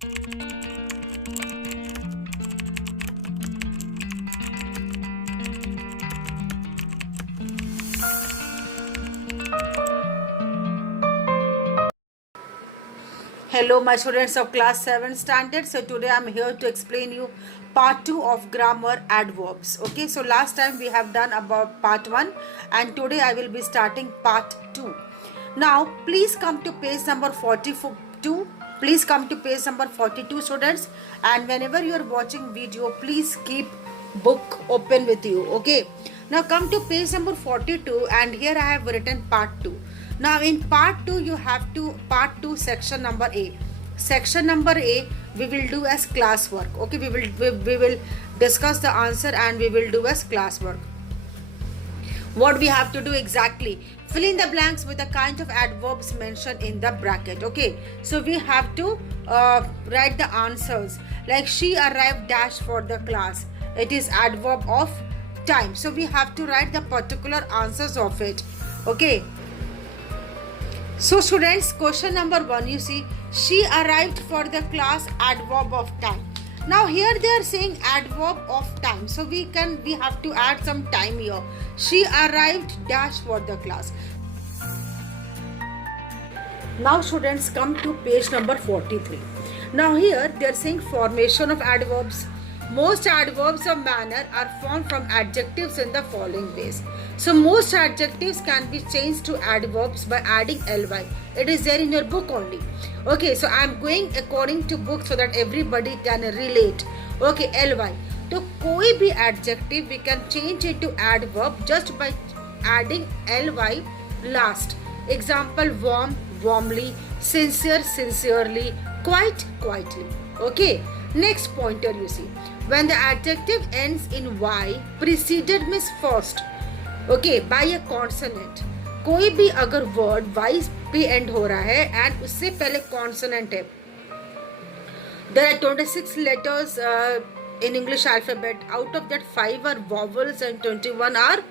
Hello my students of class 7 standard. So today I'm here to explain you part 2 of grammar adverbs. Okay, so last time we have done about part 1 and today I will be starting part 2. Now please come to page number 42. Please come to page number 42 students, and whenever you are watching video please keep book open with you. Okay, now come to page number 42 and here I have written part 2. Now in part 2 you have to part 2 section number A. Section number A we will do as classwork. Okay, we will discuss the answer and we will do as classwork. What we have to do exactly? Fill in the blanks with the kind of adverbs mentioned in the bracket. Okay, so we have to write the answers. Like she arrived dash for the class. It is adverb of time. So we have to write the particular answers of it. Okay. So students, question number 1, you see, she arrived for the class, adverb of time. Now here they are saying adverb of time. So we have to add some time here. She arrived dash for the class. Now students, come to page number 43. Now here they are saying formation of adverbs. Most adverbs of manner are formed from adjectives in the following ways. So most adjectives can be changed to adverbs by adding ly. It is there in your book only. Okay, so I am going according to book so that everybody can relate. Okay, ly. So कोई भी adjective we can change it to adverb just by adding ly last. Example, warm, warmly, sincere, sincerely, quite, quietly. Okay, next pointer you see. When the adjective ends in y, preceded means first. Okay, by a consonant. कोई भी अगर word y पे end हो रहा है and उससे पहले consonant है. There are 26 letters in English alphabet. Out of that 5 are vowels and 21 are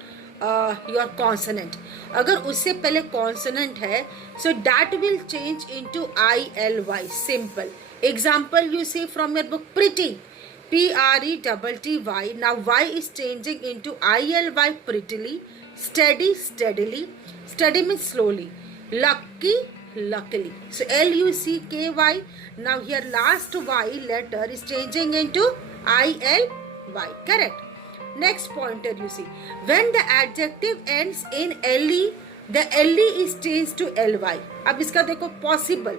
your consonant. अगर उससे पहले consonant है, so that will change into ILY. Simple. Example you see from your book, pretty. PRETTY. Now y is changing into ILY, prettily. Steady, steadily. Steady means slowly. Lucky, luckily. So LUCKY. Now here last y letter is changing into ILY. Correct. Next pointer you see. When the adjective ends in LE, the LE is changed to LY. अब इसका देखो possible.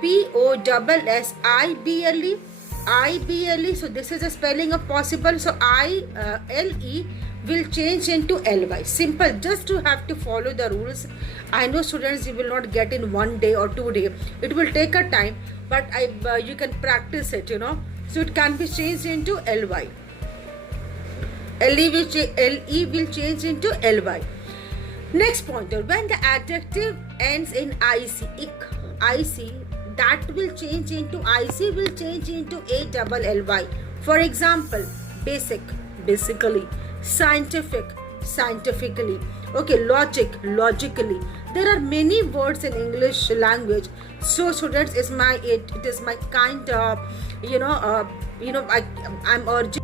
POSSIBLE. IBLE, so this is a spelling of possible, so ILE will change into LY. Simple, just to have to follow the rules. I know students, you will not get in 1 day or 2 days. It will take a time, but you can practice it, you know. So it can be changed into LY. LE will change into LY. Next pointer, when the adjective ends in IC, that will change into IC will change into ALLY. For example, basic, basically, scientific, scientifically. Okay, logic, logically. There are many words in English language. So students, it is my kind of I'm urging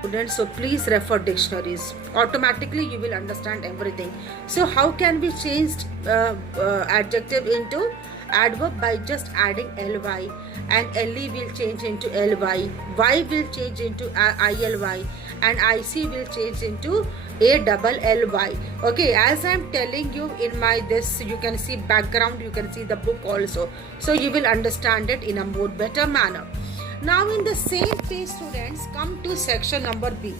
students, so please refer dictionaries. Automatically you will understand everything. So how can we change adjective into adverb? By just adding ly, and le will change into ly, y will change into ILY, and IC will change into ALLY. Okay, as I am telling you in my this, you can see background, you can see the book also, so you will understand it in a more better manner. Now in the same page students, come to section number B.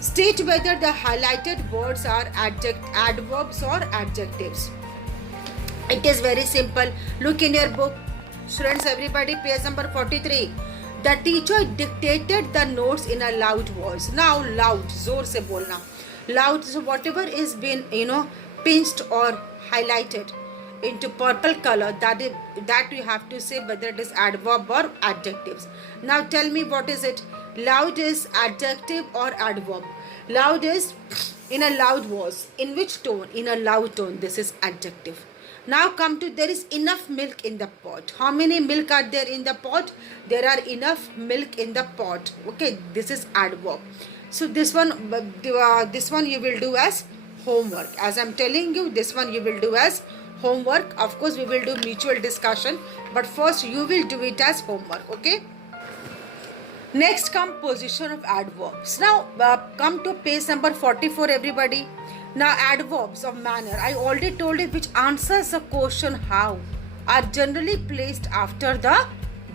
State whether the highlighted words are adverbs or adjectives. It is very simple. Look in your book. Students, everybody, page number 43. The teacher dictated the notes in a loud voice. Now loud, जोर से बोलना. Loud, so whatever is been pinched or highlighted into purple color, that you have to say whether it is adverb or adjectives. Now tell me, what is it? Loud is adjective or adverb? Loud is in a loud voice. In which tone? In a loud tone. This is adjective. Now come to, there is enough milk in the pot. How many milk are there in the pot? There are enough milk in the pot. Okay, this is adverb. So this one you will do as homework. As I'm telling you, this one you will do as homework. Of course, we will do mutual discussion, but first you will do it as homework. Okay. Next come position of adverbs. Now come to page number 44, everybody. Now adverbs of manner, I already told you, which answers the question how, are generally placed after the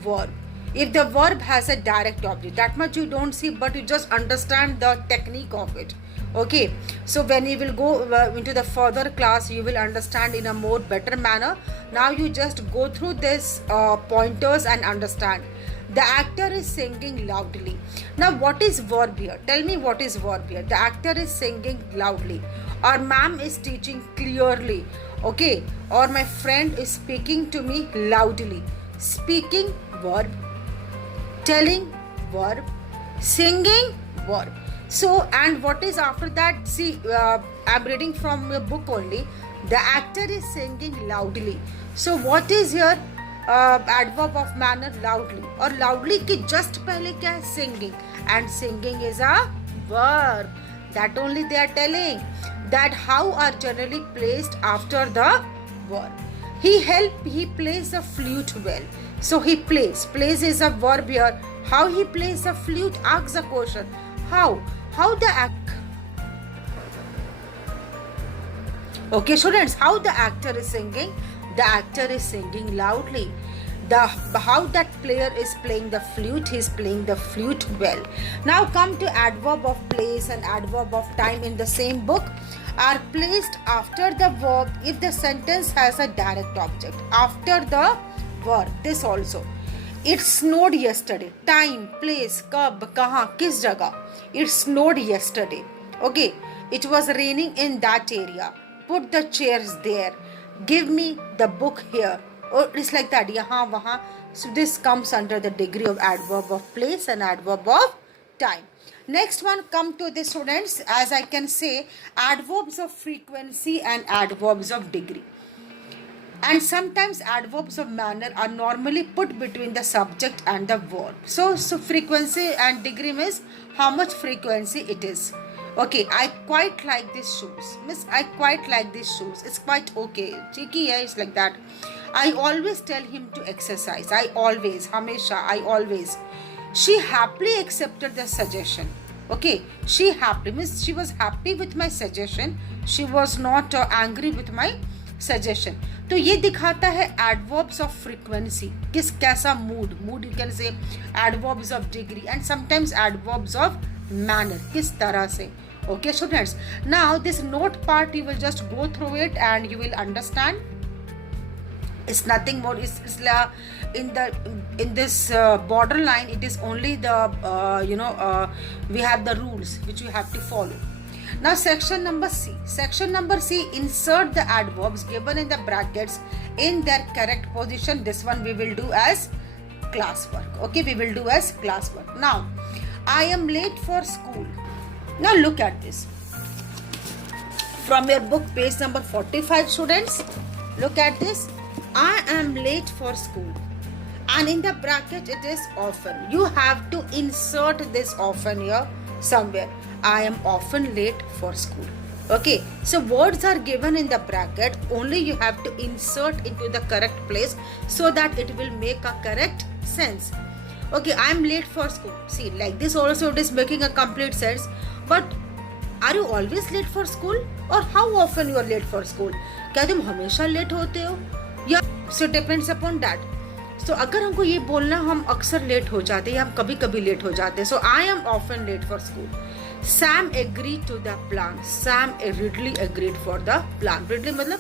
verb. If the verb has a direct object, that much you don't see, but you just understand the technique of it. Okay, so when you will go into the further class, you will understand in a more better manner. Now you just go through this pointers and understand. The actor is singing loudly. Now what is verb here? Tell me what is verb here. The actor is singing loudly, or ma'am is teaching clearly. Okay, or my friend is speaking to me loudly. Speaking, verb. Telling, verb. Singing, verb. So, and what is after that? See, I'm reading from a book only. The actor is singing loudly. So what is here? Adverb of manner, loudly. और loudly के just पहले क्या है? Singing. And singing is a verb. That only they are telling. That how are generally placed after the verb. He plays the flute well. So he plays. Plays is a verb here. How he plays the flute? Asks the question. How? How the act. Okay, students. How the actor is singing? The actor is singing loudly. How that player is playing the flute, he is playing the flute well. Now come to adverb of place and adverb of time in the same book, are placed after the verb if the sentence has a direct object. After the verb, this also. It snowed yesterday. Time, place, kab, kahan, kis jagah. It snowed yesterday. Okay. It was raining in that area. Put the chairs there. Give me the book here. Or it's like that. Yahan, wahan. So this comes under the degree of adverb of place and adverb of time. Next one, come to the students, as I can say, adverbs of frequency and adverbs of degree. And sometimes adverbs of manner are normally put between the subject and the verb. So frequency and degree means how much frequency it is. Okay, I quite like these shoes. Miss, I quite like these shoes. It's quite okay. Cheeky, yeah, it's like that. I always tell him to exercise. I always, hamesha, I always. She happily accepted the suggestion. Okay, she happily means she was happy with my suggestion. She was not angry with my suggestion. तो ये दिखाता है adverbs of frequency, किस कैसा mood you can say, adverbs of degree and sometimes adverbs of manner, किस तरह से. Okay students, now this note part you will just go through it and you will understand. It's nothing more. It's in this borderline. It is only the we have the rules which we have to follow. Now section number C. Section number C, insert the adverbs given in the brackets in their correct position. This one we will do as classwork. Okay, we will do as classwork. Now, I am late for school. Now look at this. From your book, page number 45, students. Look at this. I am late for school. And in the bracket, it is often. You have to insert this often here somewhere. I am often late for school. Okay, so words are given in the bracket, only you have to insert into the correct place so that it will make a correct sense. Okay, I am late for school. See, like this also it is making a complete sense. But are you always late for school? Or how often you are late for school? क्या तुम हमेशा late होते हो? या so depends upon that. So अगर हमको ये बोलना हम अक्सर लेट हो जाते हैं या हम कभी कभी लेट हो जाते हैं. So I am often late for school. Sam agreed to the plan. Sam readily agreed for the plan. Readily मतलब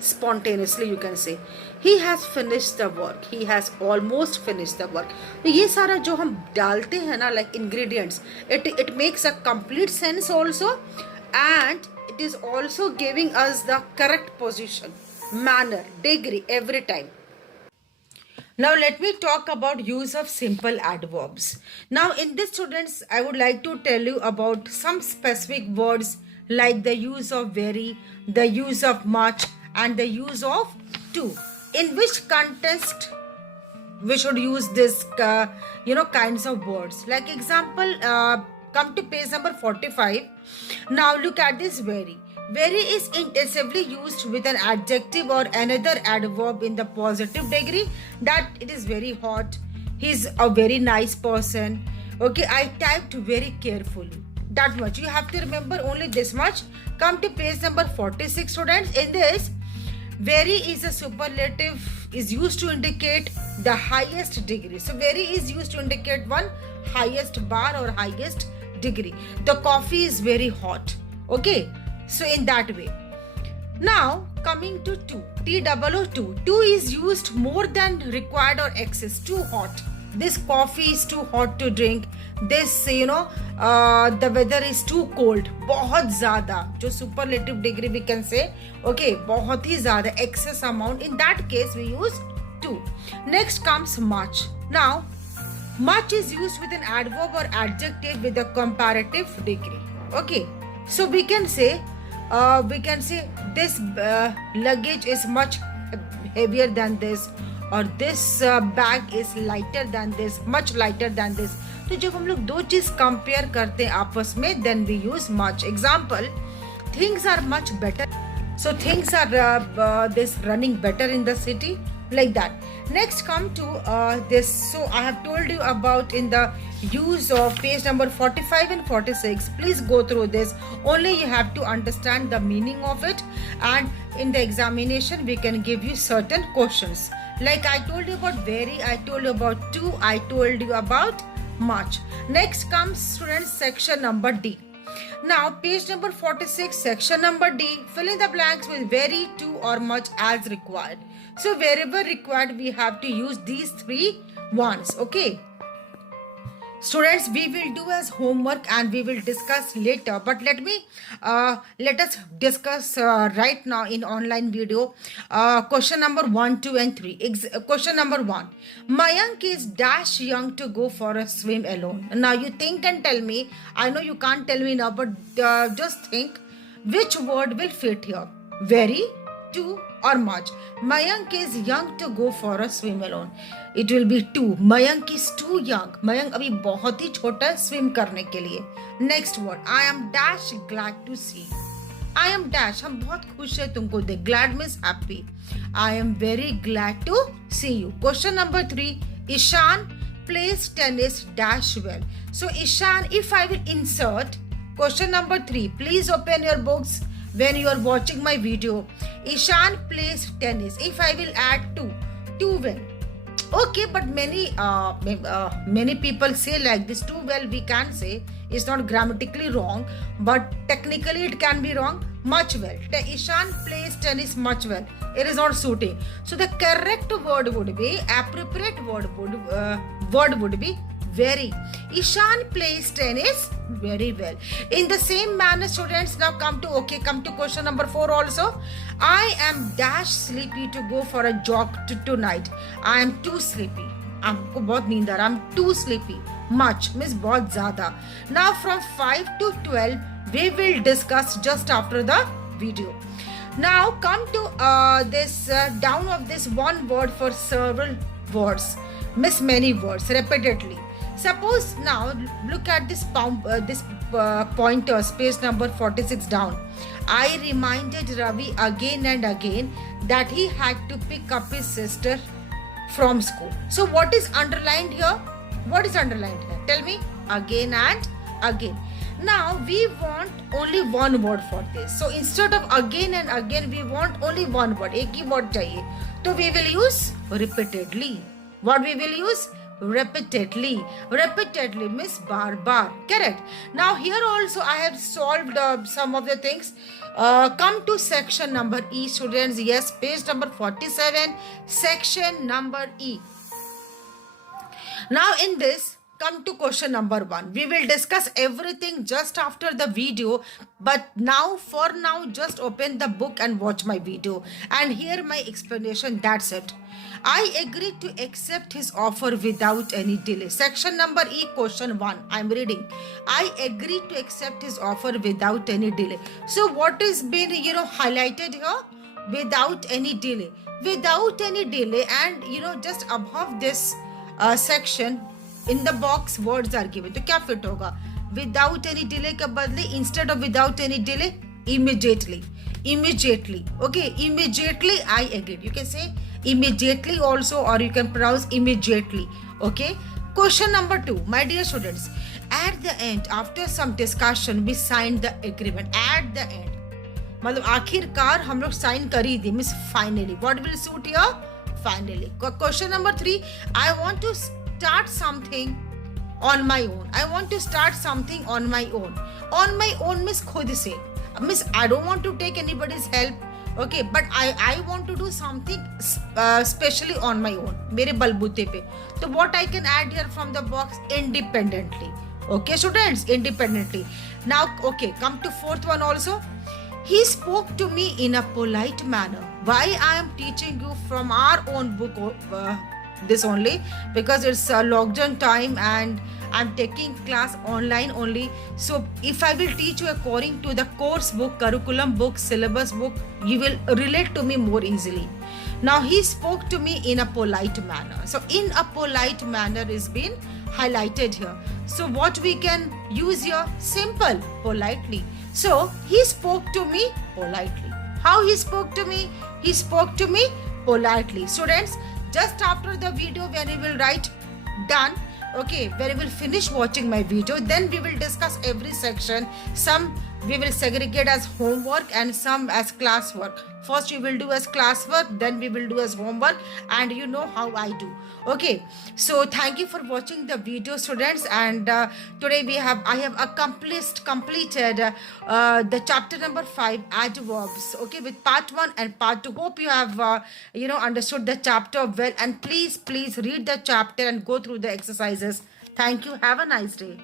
spontaneously you can say. He has finished the work. He has almost finished the work. तो ये सारा जो हम डालते हैं ना like ingredients, it makes a complete sense also, and it is also giving us the correct position, manner, degree every time. Now let me talk about use of simple adverbs. Now in this students, I would like to tell you about some specific words like the use of very, the use of much and the use of 2. In which context we should use this kinds of words? Like example, come to page number 45. Now look at this very. Very is intensively used with an adjective or another adverb in the positive degree, that it is very hot, he's a very nice person. Okay, I typed very carefully. That much. You have to remember only this much. Come to page number 46, students. In this, very is a superlative, is used to indicate the highest degree. So very is used to indicate one highest bar or highest degree. The coffee is very hot. Okay, so in that way. Now coming to 2, TOO2. 2 is used more than required or excess, too hot. This coffee is too hot to drink. This the weather is too cold. बहुत ज़्यादा, जो superlative degree we can say. Okay, बहुत ही ज़्यादा, excess amount. In that case we use 2. Next comes much. Now much is used with an adverb or adjective with a comparative degree. Okay, so we can say this luggage is much heavier than this, or this bag is lighter than this, much lighter than this. तो जब हम लोग दो चीज compare करते हैं आपस में, then we use much. Example, things are much better. So things are this running better in the city, like that. Next come to this. So I have told you about in the use of page number 45 and 46. Please go through this. Only you have to understand the meaning of it, and in the examination we can give you certain questions. Like I told you about very, I told you about 2, I told you about much. Next comes students section number D. Now page number 46, section number D, fill in the blanks with very, 2 or much as required. So wherever required we have to use these 3 ones. Okay, students, we will do as homework and we will discuss later, but let us discuss right now in online video. Question number 1, 2 and 3. Question number 1, Mayank is dash young to go for a swim alone. Now you think and tell me. I know you can't tell me now, but just think which word will fit here. Very, 2 or much. Mayank is young to go for a swim alone. It will be 2. Mayank is too young. Mayank अभी बहुत ही छोटा है swim करने के लिए. Next word, I am dash glad to see. I am dash, हम बहुत खुश है तुमको देख. Glad means happy. I am very glad to see you. Question number 3, Ishan plays tennis dash well. So Ishan, if I will insert question number 3, please open your books when you are watching my video. Ishan plays tennis. If I will add 2 well. Okay, but many people say like this, too well we can say. It's not grammatically wrong, but technically it can be wrong. Much well. Ishan plays tennis much well. It is not suiting. So the correct word would be, appropriate word would be very. Ishan plays tennis very well. In the same manner, students, now come to question number 4 also. I am dash sleepy to go for a jog tonight. I am too sleepy. हमको बहुत नींद आ रहा. I'm too sleepy. Much means बहुत ज़्यादा. Now from 5 to 12 we will discuss just after the video. Now come to this down of this one word for several words. Miss many words repeatedly. Suppose now look at this pointer, space number 46 down. I reminded Ravi again and again that he had to pick up his sister from school. So what is underlined here? What is underlined here? Tell me. Again and again. Now we want only one word for this. So instead of again and again, we want only one word. एक ही word चाहिए. So we will use repeatedly. What we will use? Repeatedly. Repeatedly means bar. Correct. Now here also I have solved some of the things. Come to section number E, students. Yes, page number 47, section number E. Now in this, come to question number 1. We will discuss everything just after the video, but for now just open the book and watch my video and hear my explanation. That's it. I agreed to accept his offer without any delay. Section number E, question 1. I am reading. I agreed to accept his offer without any delay. So what is been highlighted here? without any delay. Without any delay, and just above this section in the box words are given. तो क्या fit होगा? Without any delay के बदले instead of without any delay, immediately. Immediately. Okay, immediately I agreed. You can say immediately also, or you can pronounce immediately. Okay. Question number 2, my dear students. At the end, after some discussion, we signed the agreement. At the end, मतलब आखिरकार हम लोग sign कर ही दी, means finally. What will suit here? Finally. Question number 3, I want to start something on my own. I want to start something on my own. On my own means खुद से, means I don't want to take anybody's help. Okay, but I want to do something specially on my own, मेरे बलबूते पे. तो what I can add here from the box? Independently. Okay students, independently. Now okay, come to fourth one also. He spoke to me in a polite manner. Why I am teaching you from our own book, this only because it's a lockdown time and I'm taking class online only. So if I will teach you according to the course book, curriculum book, syllabus book, you will relate to me more easily. Now he spoke to me in a polite manner. So in a polite manner is been highlighted here. So what we can use here? Simple, politely. So he spoke to me politely. How he spoke to me? He spoke to me politely. Students, just after the video when you will write done, okay, when you will finish watching my video, then we will discuss every section. Some we will segregate as homework and some as classwork. First we will do as classwork, then we will do as homework, and you know how I do. Okay, so thank you for watching the video, students. And today I have completed the chapter number 5, adverbs, okay, with part 1 and part 2. Hope you have understood the chapter well, and please read the chapter and go through the exercises. Thank you. Have a nice day.